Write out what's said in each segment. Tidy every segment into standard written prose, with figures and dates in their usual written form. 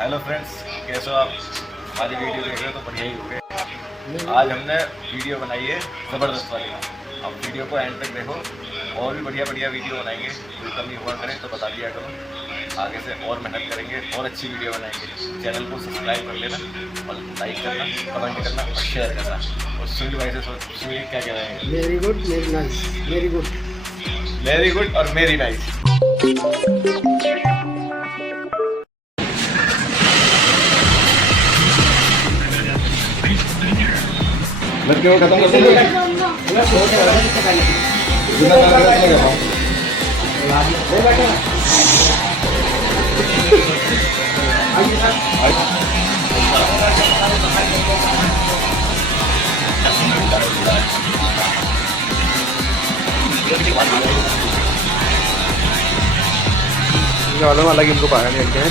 Hello friends, कैसे हो आप? हमारी वीडियो देख रहे हो तो बढ़िया ही होंगे। आज हमने वीडियो बनाई है ज़बरदस्त वाली। अब वीडियो को एंड तक देखो, और भी बढ़िया बढ़िया वीडियो बनाएंगे। कोई कमी हुआ करें तो बता दिया करो, आगे से और मेहनत करेंगे और अच्छी वीडियो बनाएंगे। चैनल को सब्सक्राइब कर लेना और लाइक करना, कमेंट करना और शेयर करना। और सुनील भाई से सुनील क्या कह रहे हैं? Very good, very nice, very good, very good और वेरी नाइस। लड़के को खत्म करते हैं। अलग इनको पाया नहीं है।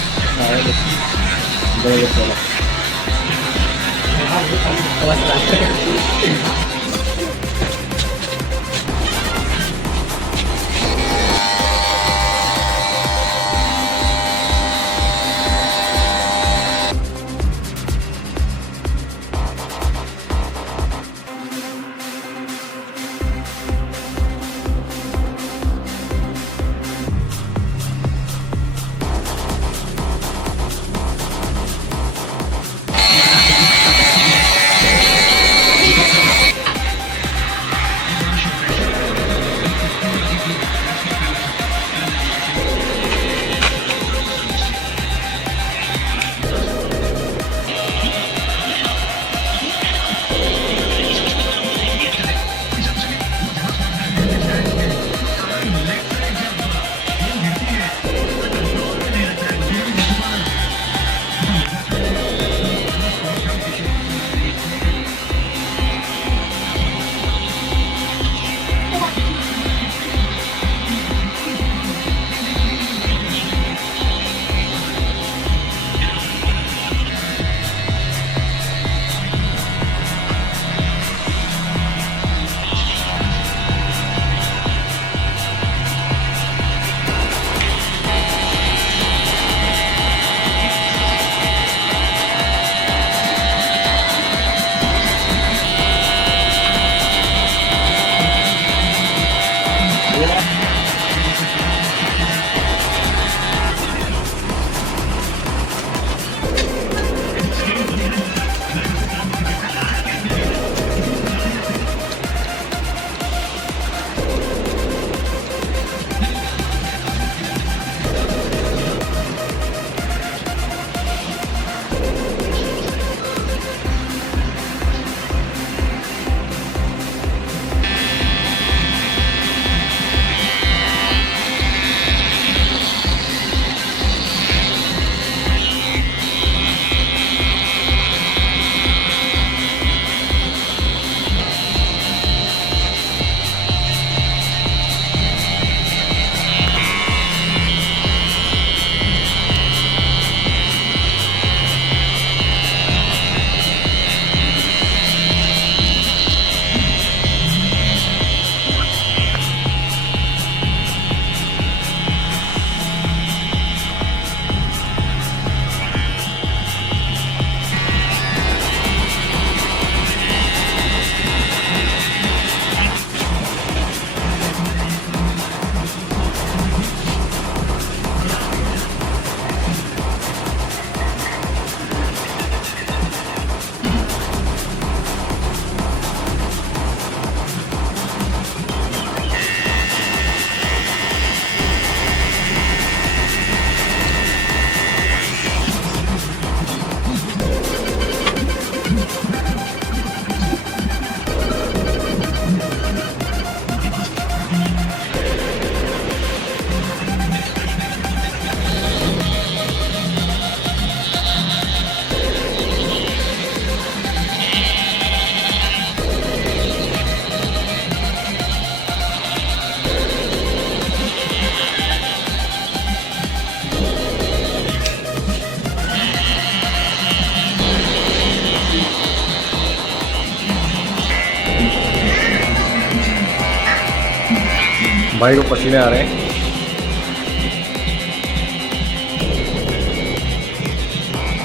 भाई को पसीने आ रहे हैं।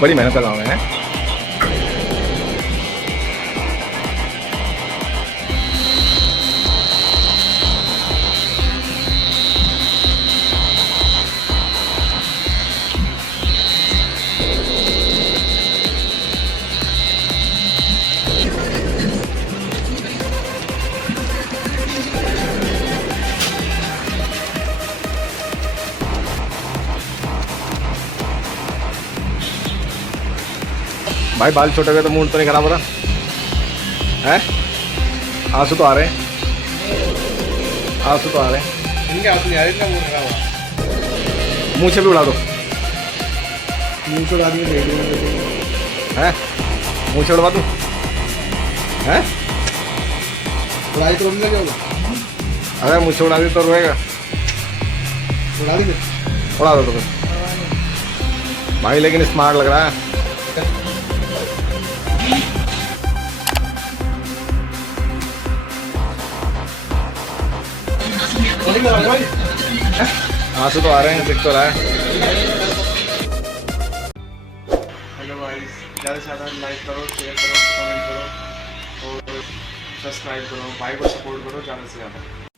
बड़ी मेहनत लगाओ हैं। भाई बाल छोटे हुए तो मूड तो नहीं खराब हो रहा है? आंसू तो आ रहे हैं, आंसू तो आ रहे हैं। इनके आंसू नहीं आ रहे, इनका मूड खराब हुआ। मुँह से भी उड़ा दो। मुंह से आदमी रेडियो में हैं? मुँह से उड़वा दूँ? हैं? उड़ाई तो रोने लगे होगा। अगर मुँह से उड़ा दी तो रोएगा। उड़ा दी उड़ा दो तो फिर। भाई लेकिन स्मार्ट लग रहा है। आंसू तो आ रहे हैं, दिख तो रहा है। हेलो गाइस, ज़्यादा से ज़्यादा लाइक करो, शेयर करो, कमेंट करो और सब्सक्राइब करो। भाई को सपोर्ट करो ज़्यादा से ज़्यादा।